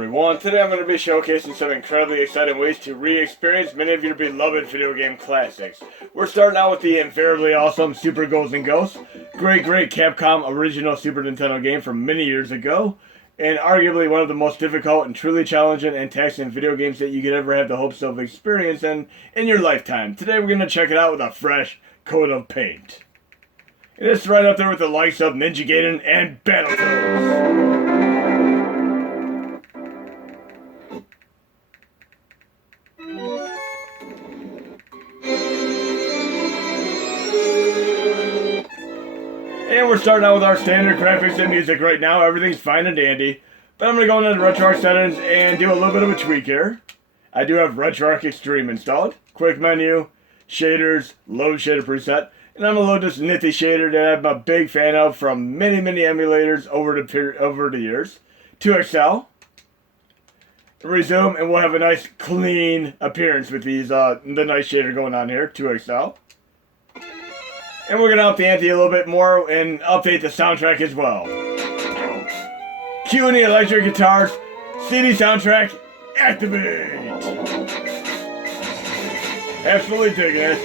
everyone. Today I'm going to be showcasing some incredibly exciting ways to re-experience many of your beloved video game classics. We're starting out with the invariably awesome Super Ghouls and Ghosts. Great Capcom original Super Nintendo game from many years ago. And arguably one of the most difficult and truly challenging and taxing video games that you could ever have the hopes of experiencing in your lifetime. Today we're going to check it out with a fresh coat of paint. And it's right up there with the likes of Ninja Gaiden and Battletoads. And we're starting out with our standard graphics and music right now. Everything's fine and dandy. But I'm going to go into the RetroArch settings and do a little bit of a tweak here. I do have RetroArch Extreme installed. Quick menu, shaders, load shader preset. And I'm going to load this nifty shader that I'm a big fan of from many emulators over the years. 2XL. Resume, and we'll have a nice clean appearance with these the nice shader going on here. 2XL. And we're going to up the ante a little bit more and update the soundtrack as well. Cue in the electric guitars, CD soundtrack, activate! Absolutely digging it.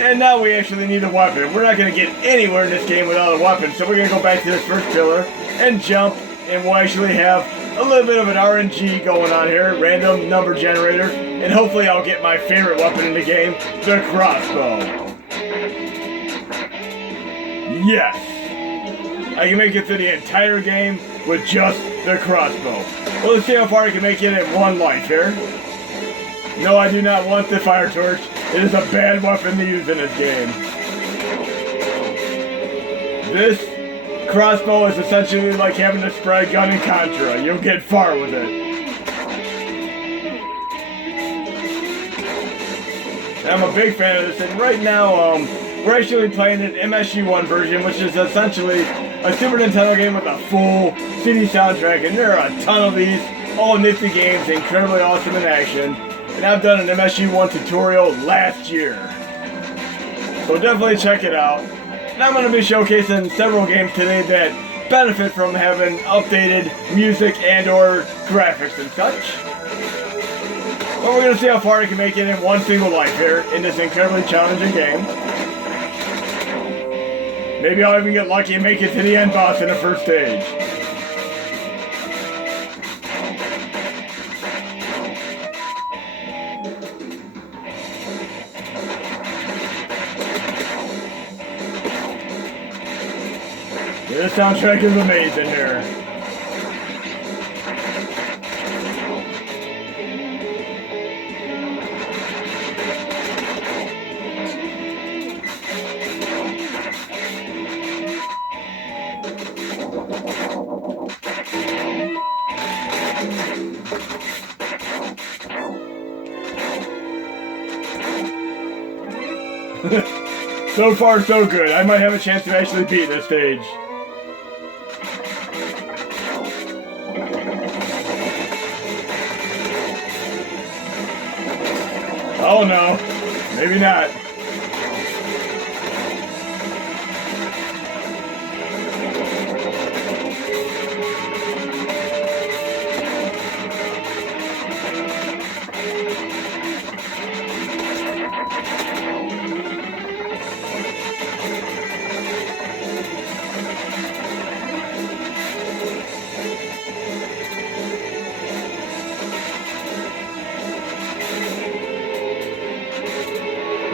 And now we actually need a weapon. We're not going to get anywhere in this game without a weapon, so we're going to go back to this first pillar and jump, and we'll actually have a little bit of an RNG going on here, random number generator, and hopefully I'll get my favorite weapon in the game, the crossbow. Yes! I can make it through the entire game with just the crossbow. Well, let's see how far I can make it in one life here. No, I do not want the fire torch. It is a bad weapon to use in this game. This crossbow is essentially like having a spray gun in Contra. You'll get far with it. And I'm a big fan of this, and right now, we're actually playing an MSU1 version, which is essentially a Super Nintendo game with a full CD soundtrack, and there are a ton of these, all nifty games, incredibly awesome in action. And I've done an MSU1 tutorial last year, so definitely check it out. And I'm going to be showcasing several games today that benefit from having updated music and or graphics and such. But we're going to see how far I can make it in one single life here in this incredibly challenging game. Maybe I'll even get lucky and make it to the end boss in the first stage. This soundtrack is amazing here. So far, so good. I might have a chance to actually beat this stage. Oh no, maybe not.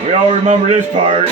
We all remember this part.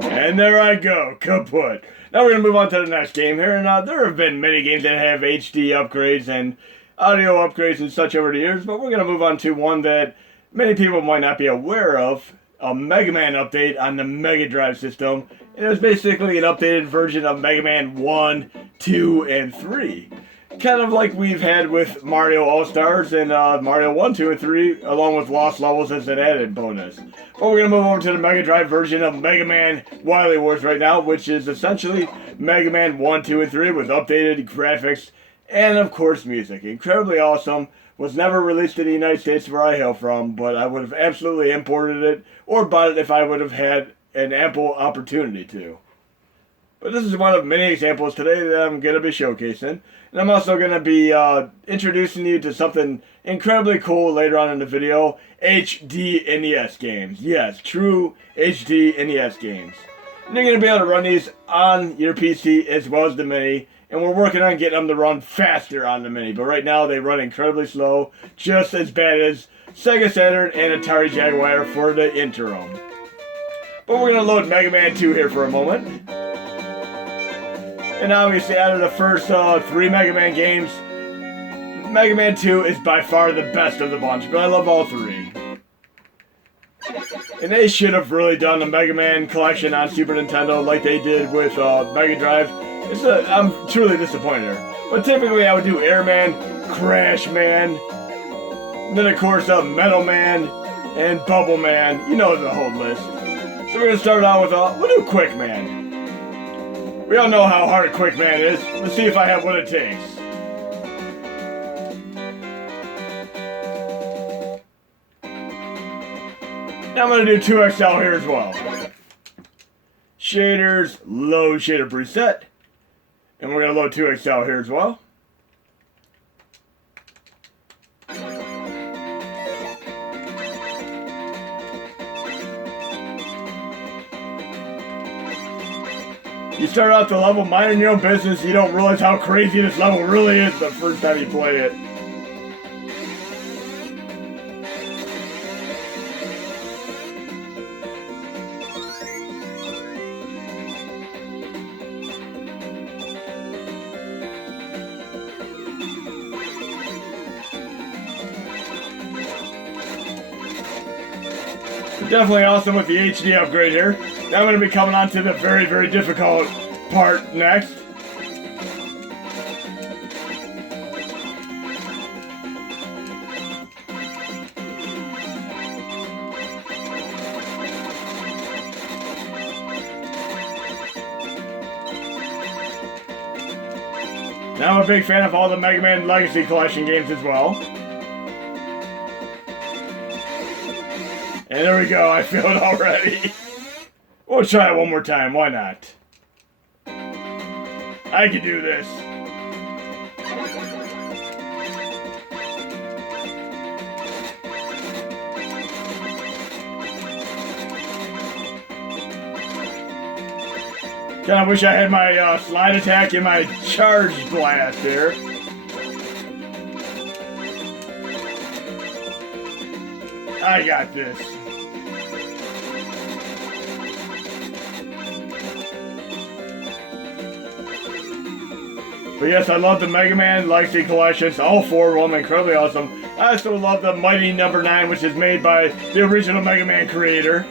And there I go, kaput. Now we're going to move on to the next game here. And there have been many games that have HD upgrades and audio upgrades and such over the years, but we're going to move on to one that many people might not be aware of. A Mega Man update on the Mega Drive system. It was basically an updated version of Mega Man 1, 2, and 3. Kind of like we've had with Mario All-Stars and Mario 1, 2, and 3, along with Lost Levels as an added bonus. But we're going to move over to the Mega Drive version of Mega Man Wily Wars right now, which is essentially Mega Man 1, 2, and 3 with updated graphics and, of course, music. Incredibly awesome. Was never released in the United States where I hail from, but I would have absolutely imported it or bought it if I would have had an ample opportunity to. But this is one of many examples today that I'm going to be showcasing. And I'm also going to be introducing you to something incredibly cool later on in the video. HD NES games. Yes, true HD NES games. And you're going to be able to run these on your PC as well as the Mini. And we're working on getting them to run faster on the Mini. But right now they run incredibly slow. Just as bad as Sega Saturn and Atari Jaguar for the interim. But we're going to load Mega Man 2 here for a moment. And obviously, out of the first 3 Mega Man games, Mega Man 2 is by far the best of the bunch, but I love all 3. And they should have really done the Mega Man collection on Super Nintendo like they did with Mega Drive. I'm truly disappointed. But typically, I would do Airman, Crash Man, and then of course Metal Man and Bubble Man. You know the whole list. So we're gonna start out with we'll do Quickman. We all know how hard Quickman is. Let's see if I have what it takes. Now I'm going to do 2XL here as well. Shaders, load shader preset. And we're going to load 2XL here as well. You start out the level minding your own business, you don't realize how crazy this level really is the first time you play it. Definitely awesome with the HD upgrade here. Now I'm going to be coming on to the very, very difficult part next. Now I'm a big fan of all the Mega Man Legacy Collection games as well. And there we go, I feel it already. We'll try it one more time, why not? I can do this. Kinda wish I had my slide attack and my charge blast here. I got this. But yes, I love the Mega Man Legacy Collections, all 4 of them, incredibly awesome. I also love the Mighty Number 9, which is made by the original Mega Man creator.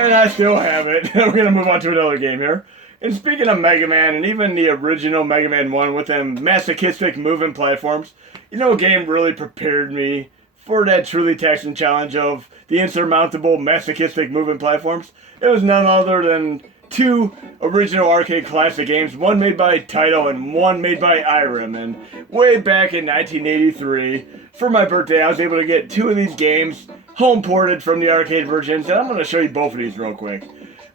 And I still have it. We're going to move on to another game here. And speaking of Mega Man, and even the original Mega Man 1 with them masochistic moving platforms, you know, a game really prepared me for that truly taxing challenge of the insurmountable masochistic moving platforms. It was none other than 2 original arcade classic games, one made by Taito and one made by Irem. And way back in 1983, for my birthday, I was able to get 2 of these games home ported from the arcade versions, and I'm going to show you both of these real quick.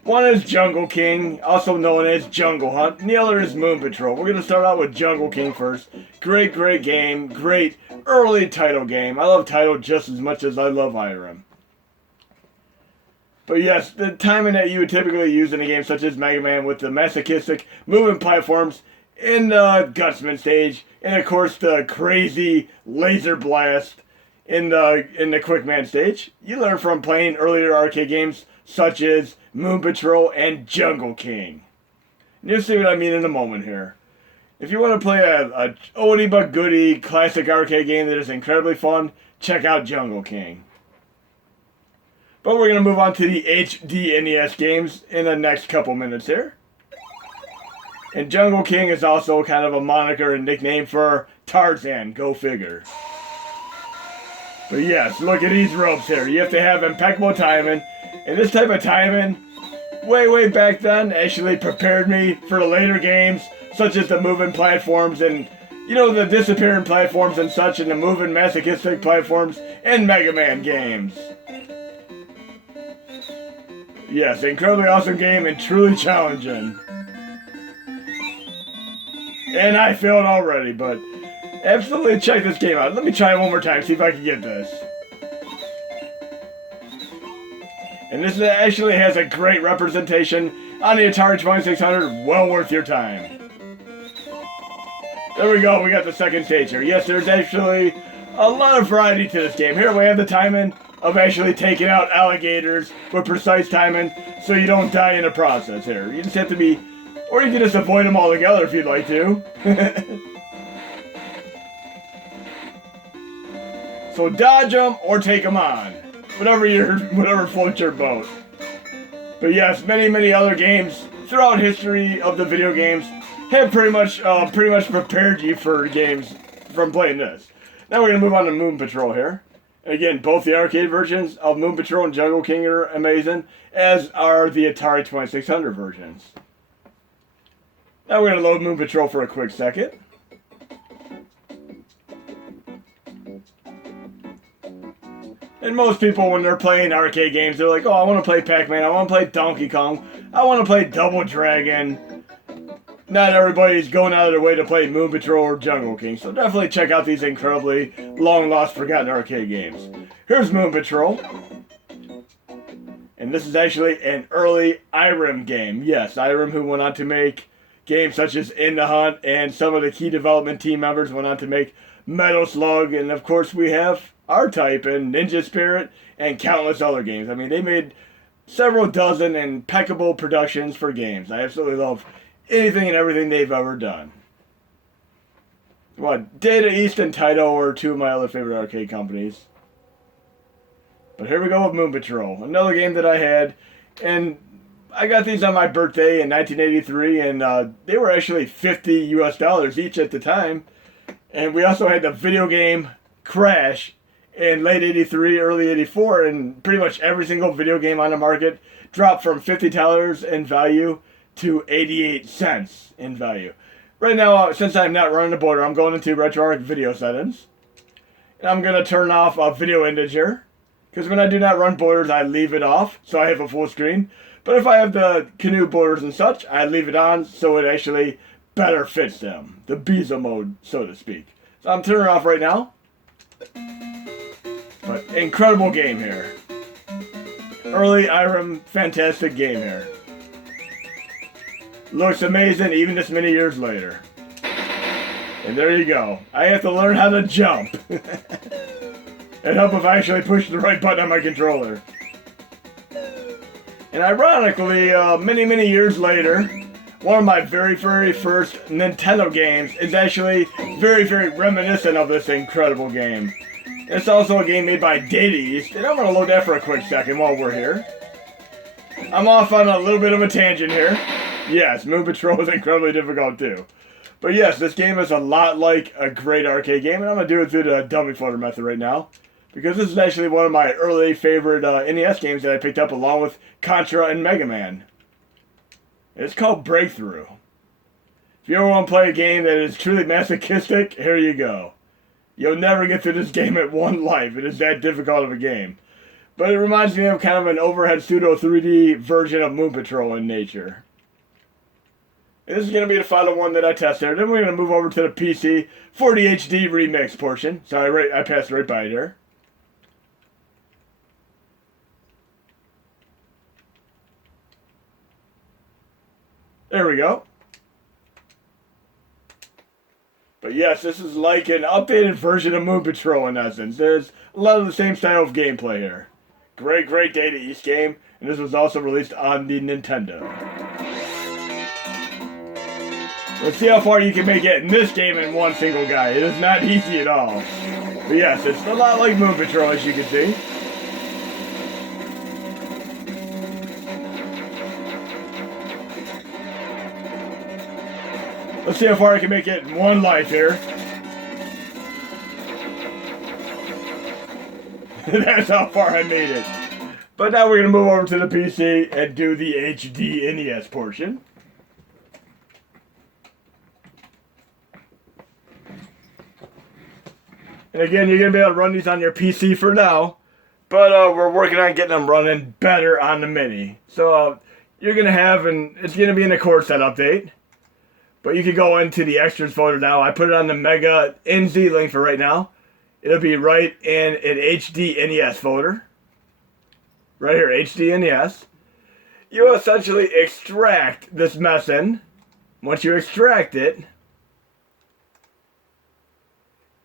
One is Jungle King, also known as Jungle Hunt, and the other is Moon Patrol. We're going to start out with Jungle King first. Great, great game. Great early Taito game. I love Taito just as much as I love Irem. But yes, the timing that you would typically use in a game such as Mega Man with the masochistic moving platforms in the Gutsman stage, and of course the crazy laser blast in the Quickman stage, you learn from playing earlier arcade games such as Moon Patrol and Jungle King. And you'll see what I mean in a moment here. If you want to play a oldie but goodie classic arcade game that is incredibly fun, check out Jungle King. But we're going to move on to the HD NES games in the next couple minutes here. And Jungle King is also kind of a moniker and nickname for Tarzan, go figure. But yes, look at these ropes here. You have to have impeccable timing. And this type of timing, way back then, actually prepared me for the later games, such as the moving platforms and, you know, the disappearing platforms and such, and the moving masochistic platforms in Mega Man games. Yes, incredibly awesome game and truly challenging. And I failed already, but absolutely check this game out. Let me try it one more time, see if I can get this. And this actually has a great representation on the Atari 2600, well worth your time. There we go, we got the second stage here. Yes, there's actually a lot of variety to this game. Here we have the timing of actually taking out alligators with precise timing so you don't die in the process here. You just have to be, or you can just avoid them altogether if you'd like to. So dodge them or take them on. Whatever floats your boat. But yes, many other games throughout history of the video games have pretty much prepared you for games from playing this. Now we're gonna move on to Moon Patrol here. And again, both the arcade versions of Moon Patrol and Jungle King are amazing, as are the Atari 2600 versions. Now we're gonna load Moon Patrol for a quick second. And most people, when they're playing arcade games, they're like, oh, I want to play Pac-Man, I want to play Donkey Kong, I want to play Double Dragon. Not everybody's going out of their way to play Moon Patrol or Jungle King, so definitely check out these incredibly long-lost, forgotten arcade games. Here's Moon Patrol. And this is actually an early Irem game. Yes, Irem, who went on to make games such as In the Hunt, and some of the key development team members went on to make Metal Slug, and of course we have R-Type and Ninja Spirit and countless other games. I mean, they made several dozen impeccable productions for games. I absolutely love anything and everything they've ever done. What, Data East and Taito are two of my other favorite arcade companies. But here we go with Moon Patrol, another game that I had, and I got these on my birthday in 1983, and they were actually $50 US each at the time. And we also had the video game Crash in late 83, early 84, and pretty much every single video game on the market dropped from $50 in value to 88 cents in value. Right now, since I'm not running the border, I'm going into RetroArch video settings. And I'm going to turn off video integer, because when I do not run borders, I leave it off, so I have a full screen. But if I have the canoe borders and such, I leave it on so it actually better fits them. The Bezo mode, so to speak. So I'm turning it off right now. But incredible game here. Early Irem, fantastic game here. Looks amazing even this many years later. And there you go. I have to learn how to jump. It helps if I actually push the right button on my controller. And ironically, many years later, one of my very first Nintendo games is actually very reminiscent of this incredible game. It's also a game made by Data East, and I'm going to load that for a quick second while we're here. I'm off on a little bit of a tangent here. Yes, Moon Patrol is incredibly difficult too. But yes, this game is a lot like a great arcade game, and I'm going to do it through the dummy folder method right now. Because this is actually one of my early favorite NES games that I picked up along with Contra and Mega Man. It's called Breakthrough. If you ever want to play a game that is truly masochistic, here you go. You'll never get through this game at one life. It is that difficult of a game. But it reminds me of kind of an overhead pseudo 3D version of Moon Patrol in nature. And this is going to be the final one that I tested. Then we're going to move over to the PC for the HD remix portion. Sorry, I passed right by there. There we go. But yes, this is like an updated version of Moon Patrol in essence. There's a lot of the same style of gameplay here. Great Data East game, and this was also released on the Nintendo. Let's see how far you can make it in this game in one single guy. It is not easy at all. But yes, it's a lot like Moon Patrol, as you can see. Let's see how far I can make it in one life here. That's how far I made it. But now we're going to move over to the PC and do the HD NES portion. And again, you're going to be able to run these on your PC for now. But we're working on getting them running better on the Mini. So you're going to have, and it's going to be in the core set update. But you can go into the extras folder now. I put it on the Mega NZ link for right now. It'll be right in an HD NES folder. Right here, HD NES. You essentially extract this Mesen. Once you extract it,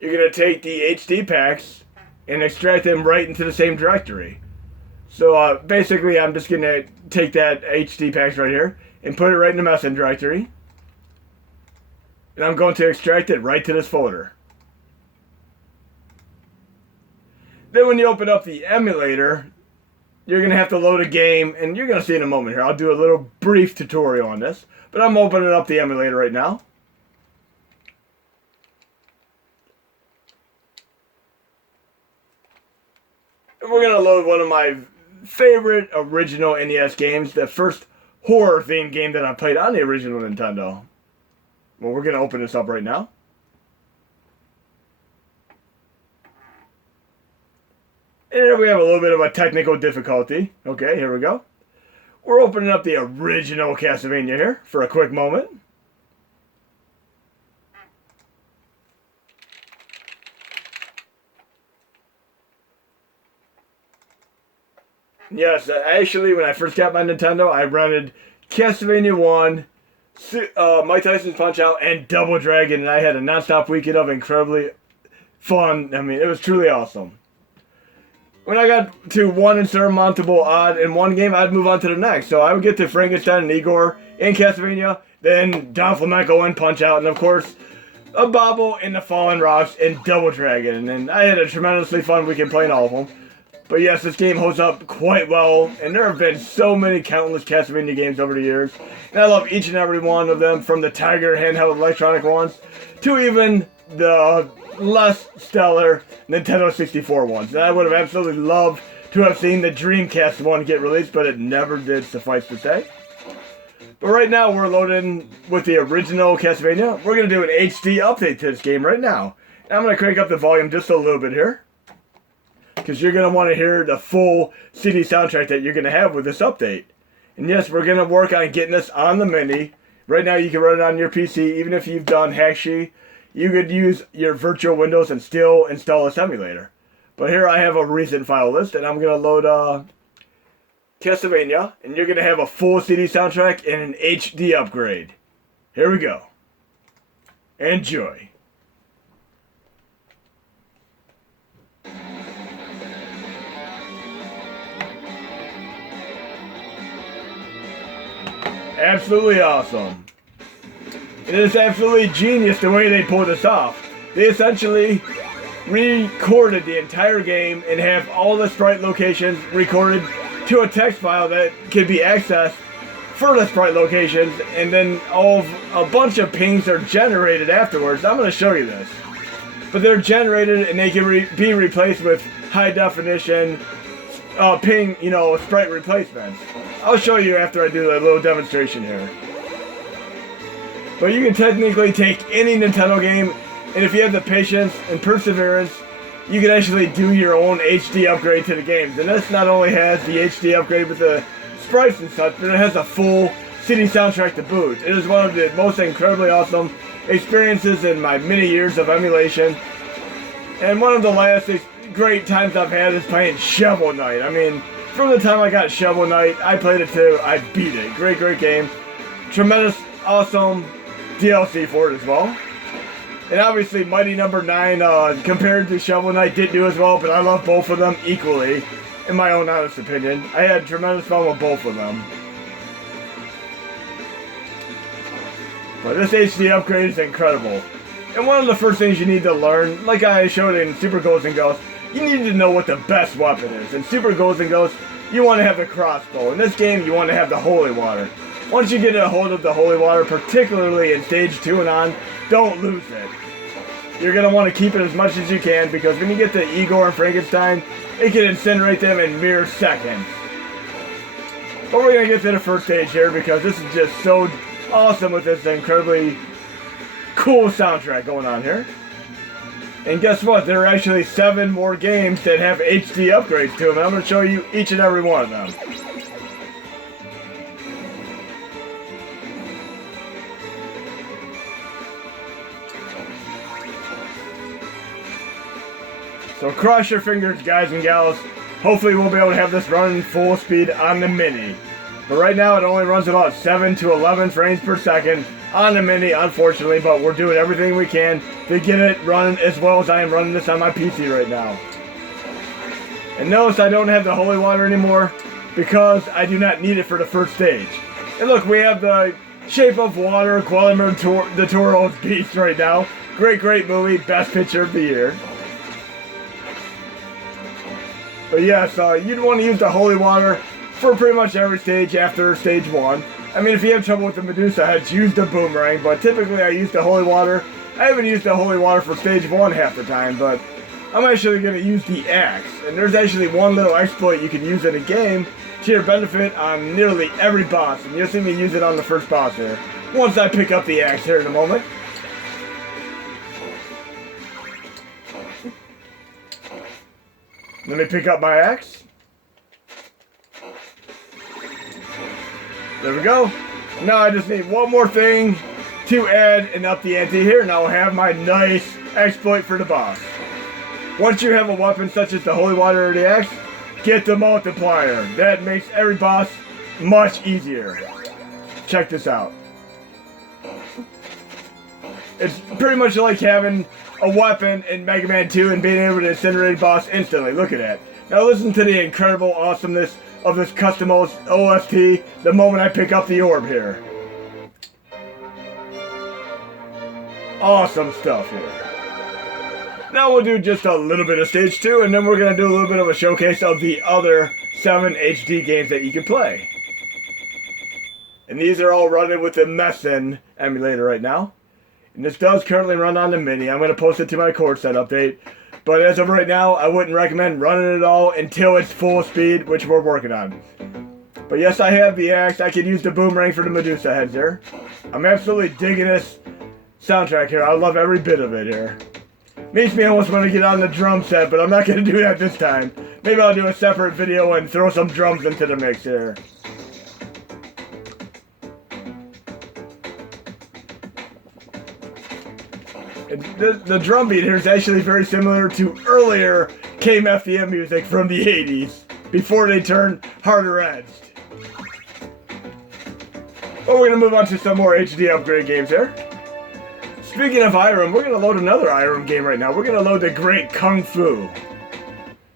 you're going to take the HD packs and extract them right into the same directory. So basically, I'm just going to take that HD packs right here and put it right in the Mesen directory. And I'm going to extract it right to this folder. Then when you open up the emulator, you're going to have to load a game, and you're going to see in a moment here. I'll do a little brief tutorial on this, but I'm opening up the emulator right now. And we're going to load one of my favorite original NES games, the first horror-themed game that I played on the original Nintendo. Well, we're going to open this up right now. And here we have a little bit of a technical difficulty. Okay, here we go. We're opening up the original Castlevania here for a quick moment. Yes, actually, when I first got my Nintendo, I rented Castlevania 1, Mike Tyson's Punch-Out!, and Double Dragon, and I had a non-stop weekend of incredibly fun. I mean, it was truly awesome. When I got to one insurmountable odd in one game, I'd move on to the next. So I would get to Frankenstein and Igor in Castlevania, then Don Flamenco and Punch-Out!, and of course, a Bobble in the Fallen Rocks and Double Dragon. And I had a tremendously fun weekend playing all of them. But yes, this game holds up quite well, and there have been so many countless Castlevania games over the years. And I love each and every one of them, from the Tiger handheld electronic ones to even the less stellar Nintendo 64 ones. And I would have absolutely loved to have seen the Dreamcast one get released, but it never did, suffice to say. But right now, we're loading with the original Castlevania. We're going to do an HD update to this game right now. And I'm going to crank up the volume just a little bit here, because you're going to want to hear the full CD soundtrack that you're going to have with this update. And yes, we're going to work on getting this on the Mini. Right now, you can run it on your PC. Even if you've done Hackshi, you could use your virtual Windows and still install this emulator. But here I have a recent file list, and I'm going to load Castlevania, and you're going to have a full CD soundtrack and an HD upgrade. Here we go. Enjoy. Absolutely awesome. It is absolutely genius the way they pulled this off. They essentially recorded the entire game and have all the sprite locations recorded to a text file that can be accessed for the sprite locations, and then a bunch of pings are generated afterwards. I'm going to show you this. But they're generated and they can be replaced with high definition ping, sprite replacements. I'll show you after I do a little demonstration here. But you can technically take any Nintendo game, and if you have the patience and perseverance, you can actually do your own HD upgrade to the games. And this not only has the HD upgrade with the sprites and such, but it has a full CD soundtrack to boot. It is one of the most incredibly awesome experiences in my many years of emulation. And one of the last great times I've had is playing Shovel Knight. I mean, from the time I got Shovel Knight, I played it too, I beat it. Great, great game. Tremendous, awesome DLC for it as well. And obviously Mighty Number 9 compared to Shovel Knight didn't do as well, but I love both of them equally, in my own honest opinion. I had tremendous fun with both of them. But this HD upgrade is incredible. And one of the first things you need to learn, like I showed in Super Ghouls and Ghosts, you need to know what the best weapon is. In Super Ghouls and Ghosts, you want to have the crossbow. In this game, you want to have the holy water. Once you get a hold of the holy water, particularly in stage 2 and on, don't lose it. You're going to want to keep it as much as you can, because when you get to Igor and Frankenstein, it can incinerate them in mere seconds. But we're going to get to the first stage here, because this is just so awesome with this incredibly cool soundtrack going on here. And guess what? There are actually 7 more games that have HD upgrades to them, and I'm going to show you each and every one of them. So cross your fingers, guys and gals. Hopefully we'll be able to have this running full speed on the Mini. But right now it only runs about 7 to 11 frames per second on the Mini, unfortunately. But we're doing everything we can to get it running as well as I am running this on my PC right now. And notice I don't have the holy water anymore because I do not need it for the first stage. And look, we have the Shape of Water, Guillermo del Toro's Beast right now. Great movie, best picture of the year. But yes, you'd want to use the holy water for pretty much every stage after stage 1. I mean, if you have trouble with the Medusa heads, use the boomerang, but typically I use the holy water. I haven't used the holy water for stage 1 half the time, but I'm actually going to use the axe. And there's actually one little exploit you can use in a game to your benefit on nearly every boss. And you'll see me use it on the first boss here, once I pick up the axe here in a moment. Let me pick up my axe. There we go. Now I just need one more thing to add and up the ante here, and I'll have my nice exploit for the boss. Once you have a weapon such as the holy water or the axe, get the multiplier. That makes every boss much easier. Check this out. It's pretty much like having a weapon in Mega Man 2 and being able to incinerate a boss instantly. Look at that. Now listen to the incredible awesomeness of this custom OST the moment I pick up the orb here. Awesome stuff here. Now we'll do just a little bit of stage 2, and then we're going to do a little bit of a showcase of the other 7 HD games that you can play. And these are all running with the Mesen emulator right now. And this does currently run on the Mini. I'm going to post it to my core set update. But as of right now, I wouldn't recommend running it all until it's full speed, which we're working on. But yes, I have the axe. I can use the boomerang for the Medusa heads here. I'm absolutely digging this soundtrack here. I love every bit of it here. Makes me almost want to get on the drum set, but I'm not going to do that this time. Maybe I'll do a separate video and throw some drums into the mix here. The drum beat here is actually very similar to earlier KMFDM music from the 80s, before they turned harder edged. But we're going to move on to some more HD upgrade games here. Speaking of Irem, we're going to load another Irem game right now. We're going to load the Great Kung Fu,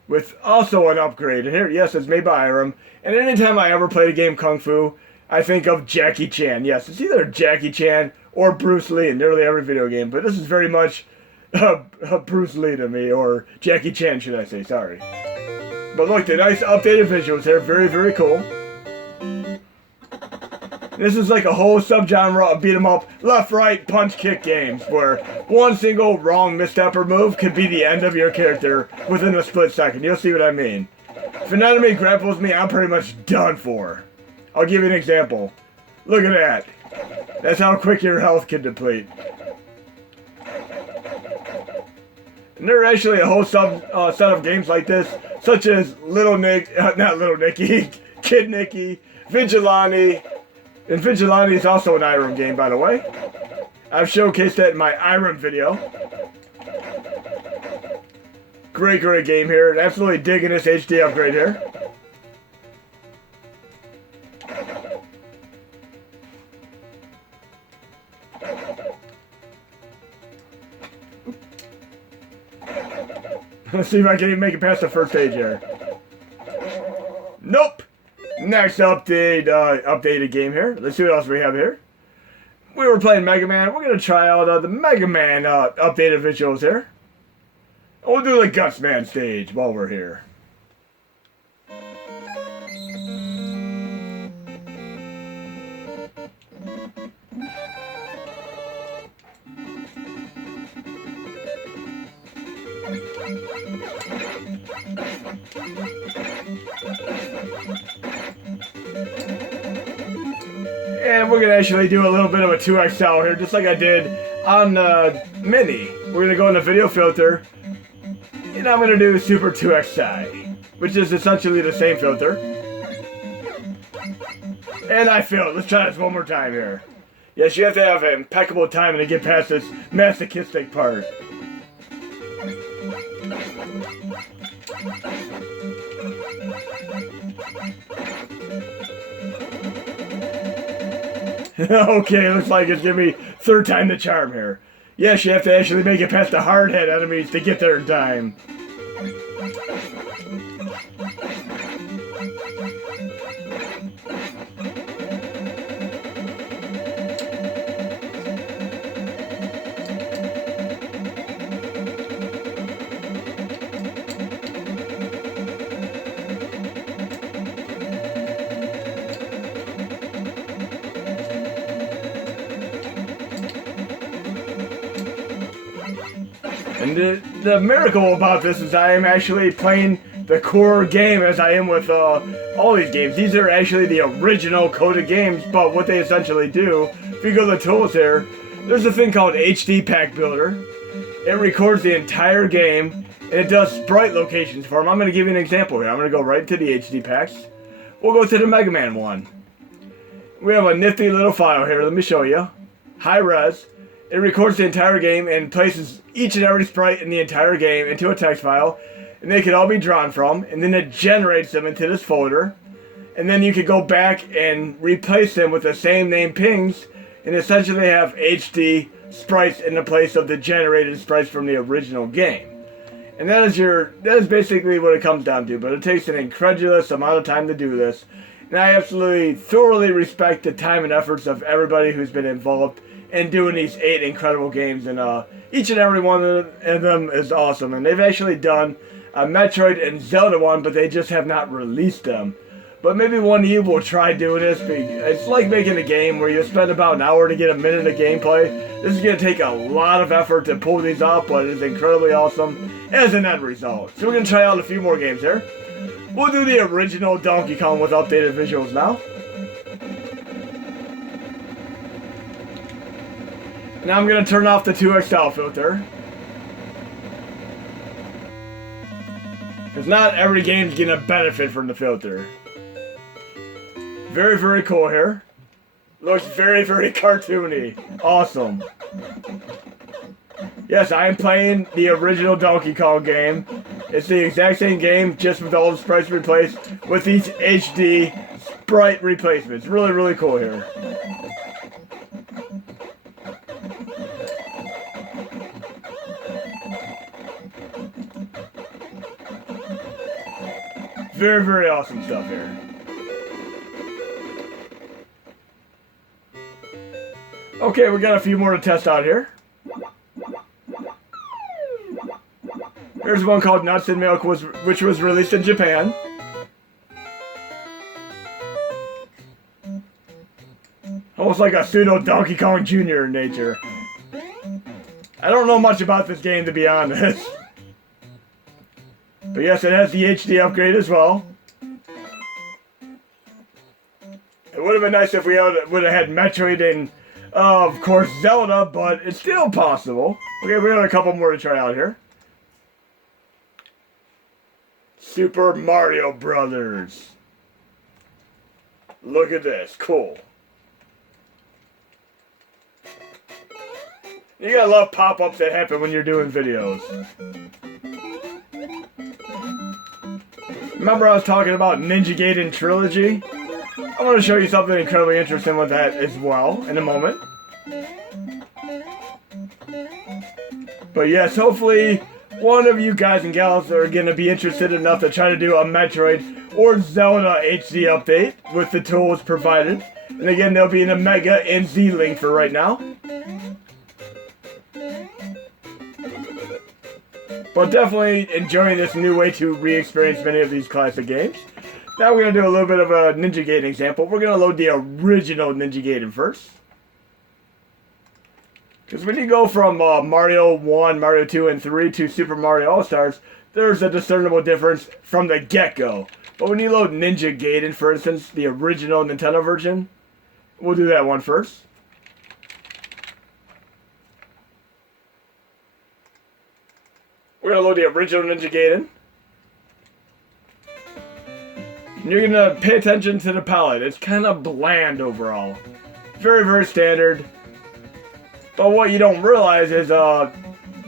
with also an upgrade. And here, yes, it's made by Irem. And anytime I ever played a game Kung Fu, I think of Jackie Chan. Yes, it's either Jackie Chan or Bruce Lee in nearly every video game, but this is very much Bruce Lee to me, or Jackie Chan, should I say, sorry. But look, the nice updated visuals here, very cool. This is like a whole subgenre of beat 'em up, left-right, punch-kick games, where one single wrong misstep or move could be the end of your character within a split second. You'll see what I mean. If an enemy grapples me, I'm pretty much done for. I'll give you an example. Look at that. That's how quick your health can deplete. And there are actually a whole set of games like this, such as not Little Nicky, Kid Nicky, Vigilante. And Vigilante is also an Irem game, by the way. I've showcased that in my Irem video. Great game here. Absolutely digging this HD upgrade here. Let's see if I can even make it past the first stage here. Nope! Next updated game here. Let's see what else we have here. We were playing Mega Man. We're going to try out the Mega Man updated visuals here. And we'll do the Guts Man stage while we're here. And we're gonna actually do a little bit of a 2XL here, just like I did on Mini. We're gonna go in the video filter, and I'm gonna do Super 2XI, which is essentially the same filter. And I failed. Let's try this one more time here. Yes, you have to have impeccable timing to get past this masochistic part. Okay, looks like it's gonna be third time the charm here. Yes, you have to actually make it past the hard-hit enemies to get there in time. And the miracle about this is I am actually playing the core game as I am with all these games. These are actually the original coded games, but what they essentially do, if you go to the tools here, there's a thing called HD Pack Builder. It records the entire game, and it does sprite locations for them. I'm going to give you an example here. I'm going to go right to the HD packs. We'll go to the Mega Man one. We have a nifty little file here. Let me show you. High res. It records the entire game and places each and every sprite in the entire game into a text file, and they can all be drawn from, and then it generates them into this folder, and then you could go back and replace them with the same name pings, and essentially have HD sprites in the place of the generated sprites from the original game. And that is basically what it comes down to, but it takes an incredulous amount of time to do this, and I absolutely thoroughly respect the time and efforts of everybody who's been involved and doing these 8 incredible games, and each and every one of them is awesome. And they've actually done a Metroid and Zelda one, but they just have not released them. But maybe one of you will try doing this. It's like making a game where you spend about an hour to get a minute of gameplay. This is going to take a lot of effort to pull these off, but it's incredibly awesome as an end result. So we're going to try out a few more games here. We'll do the original Donkey Kong with updated visuals now. Now I'm going to turn off the 2XL filter. Because not every game's going to benefit from the filter. Very, very cool here. Looks very, very cartoony. Awesome. Yes, I am playing the original Donkey Kong game. It's the exact same game, just with all the sprites replaced with these HD sprite replacements. Really, really cool here. Very, very awesome stuff here. Okay, we got a few more to test out here. Here's one called Nuts and Milk, which was released in Japan. Almost like a pseudo Donkey Kong Jr. in nature. I don't know much about this game, to be honest. But yes, it has the HD upgrade as well. It would have been nice if we would have had Metroid and, of course, Zelda, but it's still possible. Okay, we got a couple more to try out here. Super Mario Brothers. Look at this. Cool. You gotta love pop-ups that happen when you're doing videos. Remember I was talking about Ninja Gaiden Trilogy? I'm going to show you something incredibly interesting with that as well in a moment. But yes, hopefully one of you guys and gals are going to be interested enough to try to do a Metroid or Zelda HD update with the tools provided. And again, they'll be in a Mega and Z link for right now. But definitely enjoying this new way to re-experience many of these classic games. Now we're going to do a little bit of a Ninja Gaiden example. We're going to load the original Ninja Gaiden first. Because when you go from Mario 1, Mario 2, and 3 to Super Mario All-Stars, there's a discernible difference from the get-go. But when you load Ninja Gaiden, for instance, the original Nintendo version, we'll do that one first. We're going to load the original Ninja Gaiden. And you're going to pay attention to the palette. It's kind of bland overall. Very, very standard. But what you don't realize is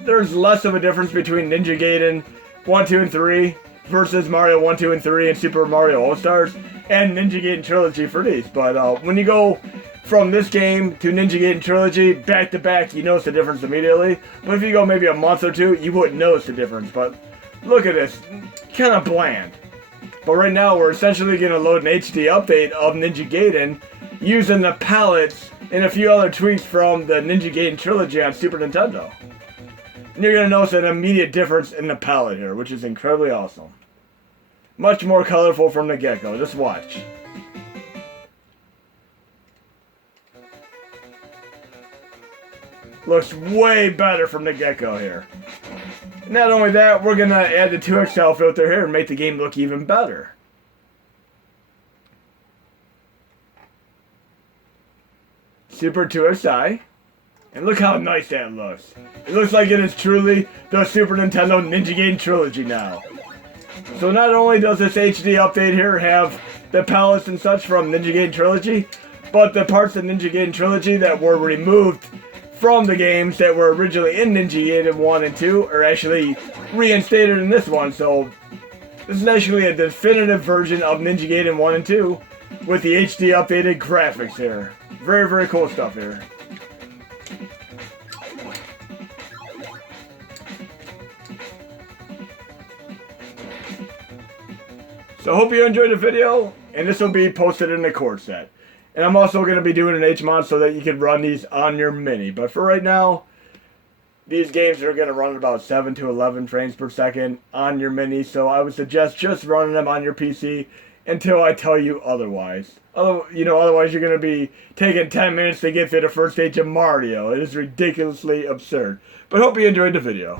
there's less of a difference between Ninja Gaiden 1, 2, and 3 versus Mario 1, 2, and 3 and Super Mario All-Stars and Ninja Gaiden Trilogy for these. But when you go from this game to Ninja Gaiden Trilogy back to back, you notice the difference immediately. But if you go maybe a month or two, you wouldn't notice the difference. But look at this, kind of bland. But right now we're essentially going to load an HD update of Ninja Gaiden using the palettes and a few other tweaks from the Ninja Gaiden Trilogy on Super Nintendo. And you're going to notice an immediate difference in the palette here, which is incredibly awesome. Much more colorful from the get-go. Just watch. Looks way better from the get-go here. Not only that, we're going to add the 2XL filter here and make the game look even better. Super 2XI. And look how nice that looks. It looks like it is truly the Super Nintendo Ninja Gaiden Trilogy now. So not only does this HD update here have the palettes and such from Ninja Gaiden Trilogy, but the parts of Ninja Gaiden Trilogy that were removed from the games that were originally in Ninja Gaiden 1 and 2 are actually reinstated in this one. So this is actually a definitive version of Ninja Gaiden 1 and 2 with the HD updated graphics here. Very, very cool stuff here. So I hope you enjoyed the video, and this will be posted in the core set. And I'm also going to be doing an HMOD so that you can run these on your Mini. But for right now, these games are going to run at about 7 to 11 frames per second on your Mini. So I would suggest just running them on your PC until I tell you otherwise. Otherwise you're going to be taking 10 minutes to get through the first stage of Mario. It is ridiculously absurd. But hope you enjoyed the video.